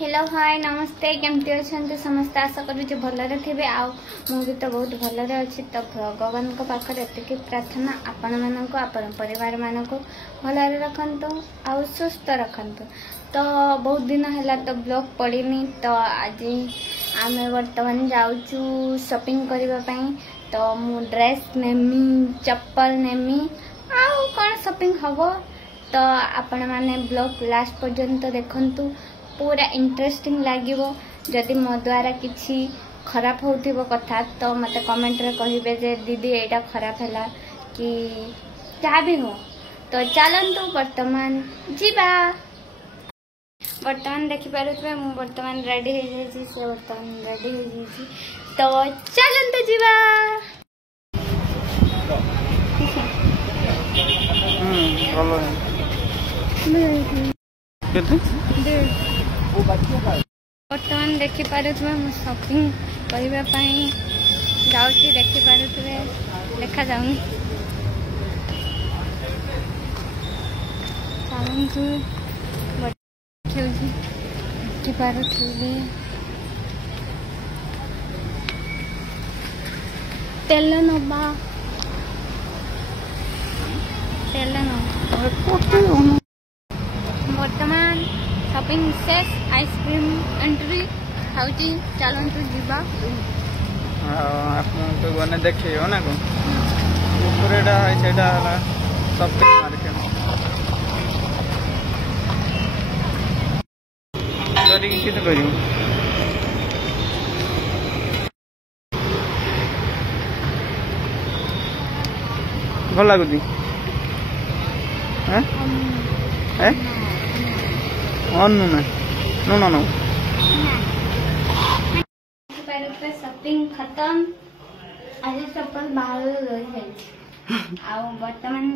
Hello hi नमस्ते केमती अच्छा समस्त आशा करी भलरे थे आ भी तो बहुत भलरे अच्छी तो भगवान पाखे एतिक प्रार्थना आपण मानक आपण परिवार मानक भलरे रखंतु आ सुस्थ रखंतु। तो बहुत दिन है तो ब्लॉग पड़नी तो आज आम बर्तमान जाऊँ शॉपिंग करने तो मु ड्रेस नेमी चप्पल नेमी आ कौन शॉपिंग हम तो आपण मैंने ब्लॉग लास्ट पर्यंत देखंतु पूरा इंटरेस्टिंग लगे। जदि मो द्वारा किसी खराब हो कथा तो मत कमेंट रे कहिबे जे दीदी एटा खराब है कि जहाँ भी हो। तो चलतु वर्तमान जीवा वर्तमान देखिपे मु वर्तमान रेडी हो जाइए से वर्तमान रेडी हो जाइए तो चलतु जीवा। बर्तमान देखिपे शॉपिंग करने जाऊँगी देखिपे देखा जाऊनी चलतु देखिपे तेल नवा तेल वर्तमान शॉपिंग शेष आइसक्रीम एंट्री खाऊची चलतु जीवा। आपको गने देखे हो ना को ऊपरेटा है सेटा हला शॉपिंग मार्केट करी कि तो करियो भल लागुदी हैं हैं अनु ना नो नो नो शॉपिंग खत्म आज चप्पल बाहर बर्तमान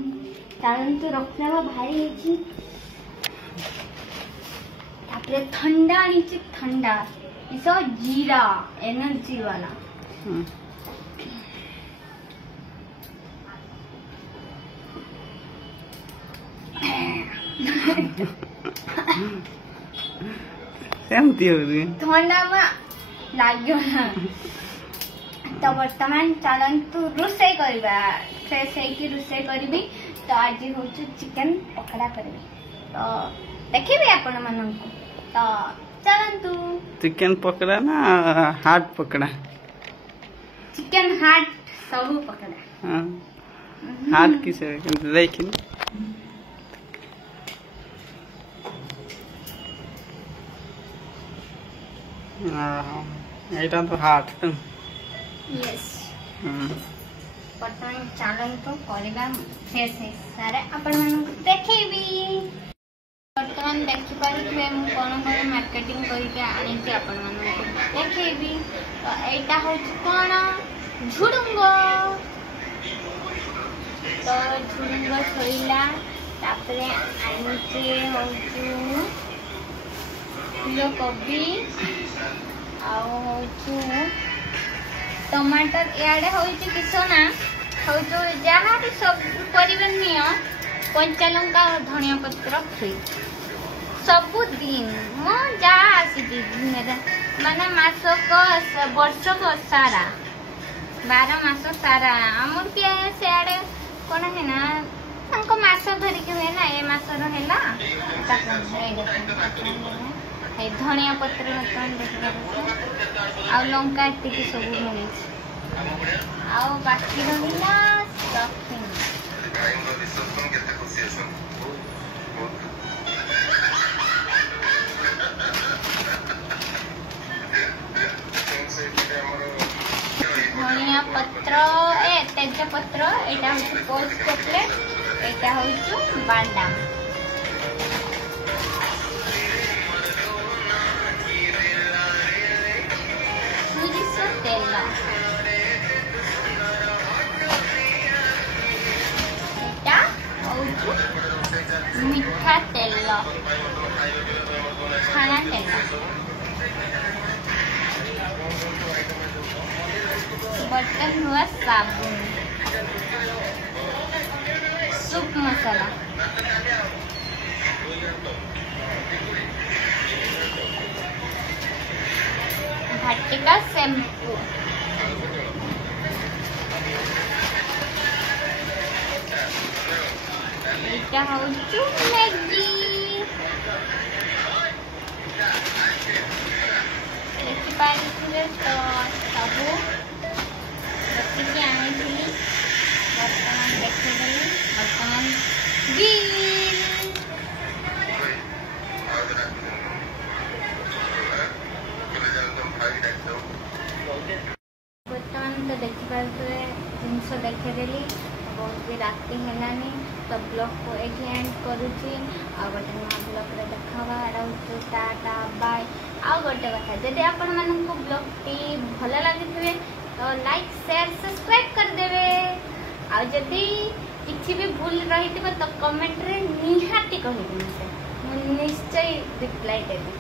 चलतु रखना भारी ठंडा आनी ठंडा इस जीरा एनर्जी वाला ठंडा में लगे ना तो वर्तमान चलतु रोसे करवा फ्रेश है रोसे करी तो आज हूँ चिकेन पकड़ा करी तो देखिए आपण मन तो चलतु चिकेन पकड़ा ना हार्ट पकड़ा चिकेन हार्ट सब पकड़ा हाँ हार्ट किसे देखिन एटा तो हार्ट तो यस बर्तमान चलतु करवा फ्रेश है सारे आपण मन देखेबी बर्तमान देखिपे मु कौन कौन मार्केटिंग करके आनी आपण मन देखेबी तो एटा हूँ कौन झुडुंग तो झुडुंग सैला तापरे आनी हूँ फूलकोबी टमाटर इे हूँ किस ना हूँ जहाँ भी सब परिवार नि कंचा लंका और धनिया पत्र फ्री सबुदिन मो जहाँ आसी माने मासक वर्षक सारा 12 मास सारा आमर किए सियाड़े कौन है ना मास धरिकी हुए ना ए मासर है धनिया पत्र देखिए लंका एति सब मिली बाकी रहा धनिया पत्र तेज पत्र यहाँ हूँ पोस्ट चॉकलेट यहाँ हूँ बादाम तेल मीठा तेल छाना तेल बर्तन हुआ साबुन सूप मसाला भाटिका शैम्पू एटा होचु मैगी देखि पाइथिले तो सबु रखिके आनिथिली वर्तमान देखिदेली वर्तमान बिल वर्तमान तो देखिपारे जिनस देखीदेली बहुत भी राति है तो ब्लॉग को ये एंड करुच्ची आ गोटे नुआ ब्लॉग रे देखा टाटा बाय आ गोटे कथा जदि आपण मानक ब्लॉग टी भल लगी तो लाइक शेयर सब्सक्राइब करदेवे आ जदि किसी भी भूल रही तो कमेंट रे निहाती कहिबे मते निश्चय रिप्लाई देबे।